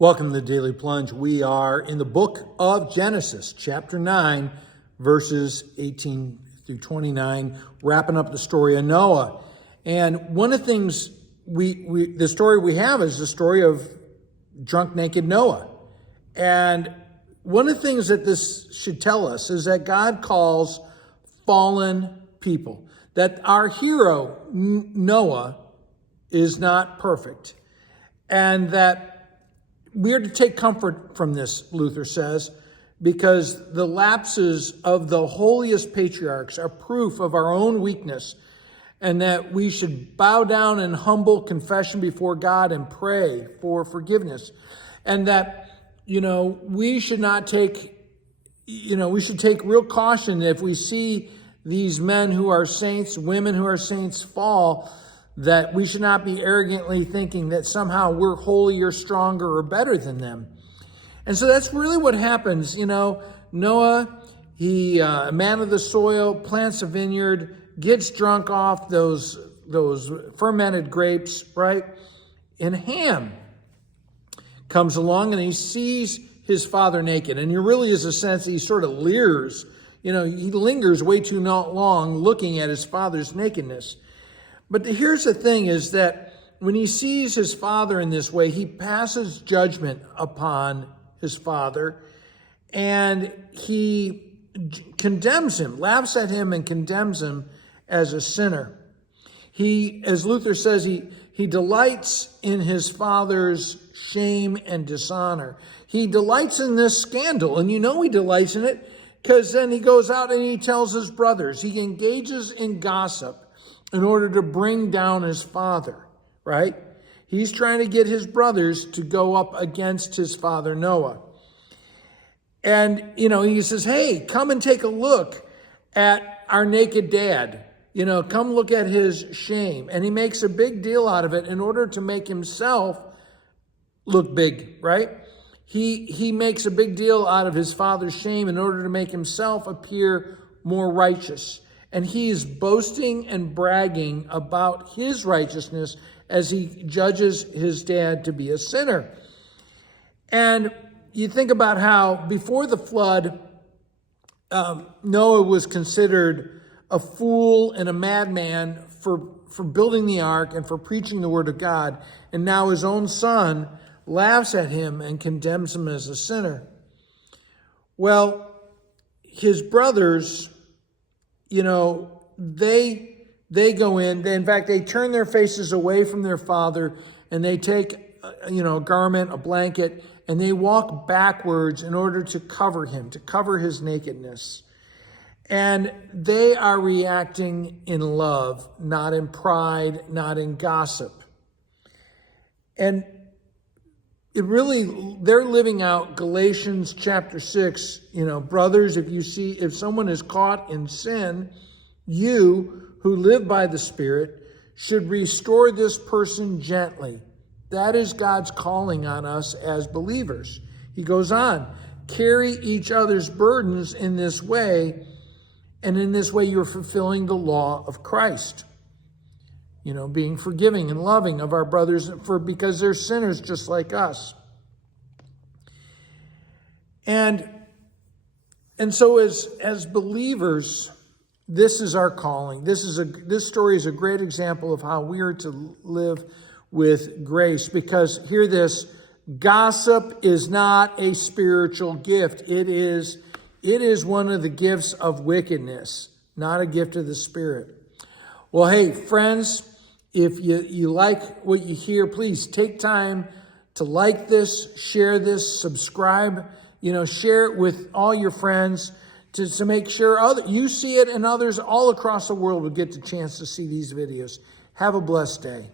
Welcome to the Daily Plunge. We are in the book of Genesis, chapter 9, verses 18 through 29, wrapping up the story of Noah. And one of the things the story we have is the story of drunk, naked Noah. And one of the things that this should tell us is that God calls fallen people, that our hero, Noah, is not perfect, and that we are to take comfort from this, Luther says, because the lapses of the holiest patriarchs are proof of our own weakness, and that we should bow down in humble confession before God and pray for forgiveness. And that, we should not take, we should take real caution if we see these men who are saints, women who are saints fall, that we should not be arrogantly thinking that somehow we're holier, stronger, or better than them. And so that's really what happens. Noah, he, a man of the soil, plants a vineyard, gets drunk off those fermented grapes, right? And Ham comes along and he sees his father naked. And there really is a sense he sort of leers. He lingers way too long looking at his father's nakedness. But here's the thing is that when he sees his father in this way, he passes judgment upon his father, and he condemns him, laughs at him and condemns him as a sinner. He, as Luther says, he delights in his father's shame and dishonor. He delights in this scandal, and he delights in it because then he goes out and he tells his brothers. He engages in gossip in order to bring down his father, right? He's trying to get his brothers to go up against his father Noah. And, he says, hey, come and take a look at our naked dad. Come look at his shame. And he makes a big deal out of it in order to make himself look big, right? He makes a big deal out of his father's shame in order to make himself appear more righteous. And he is boasting and bragging about his righteousness as he judges his dad to be a sinner. And you think about how before the flood, Noah was considered a fool and a madman for building the ark and for preaching the word of God. And now his own son laughs at him and condemns him as a sinner. Well, his brothers, they go in. In fact, they turn their faces away from their father, and they take, a garment, a blanket, and they walk backwards in order to cover him, to cover his nakedness. And they are reacting in love, not in pride, not in gossip. And they're living out Galatians chapter 6, brothers, if someone is caught in sin, you who live by the Spirit should restore this person gently. That is God's calling on us as believers. He goes on, carry each other's burdens in this way, and in this way you're fulfilling the law of Christ. Being forgiving and loving of our brothers because they're sinners just like us. And so as believers, this is our calling. This story is a great example of how we are to live with grace, because hear this, gossip is not a spiritual gift. It is one of the gifts of wickedness, not a gift of the Spirit. Well, hey, friends, if you like what you hear, please take time to like this, share this, subscribe, share it with all your friends to make sure you see it and others all across the world will get the chance to see these videos. Have a blessed day.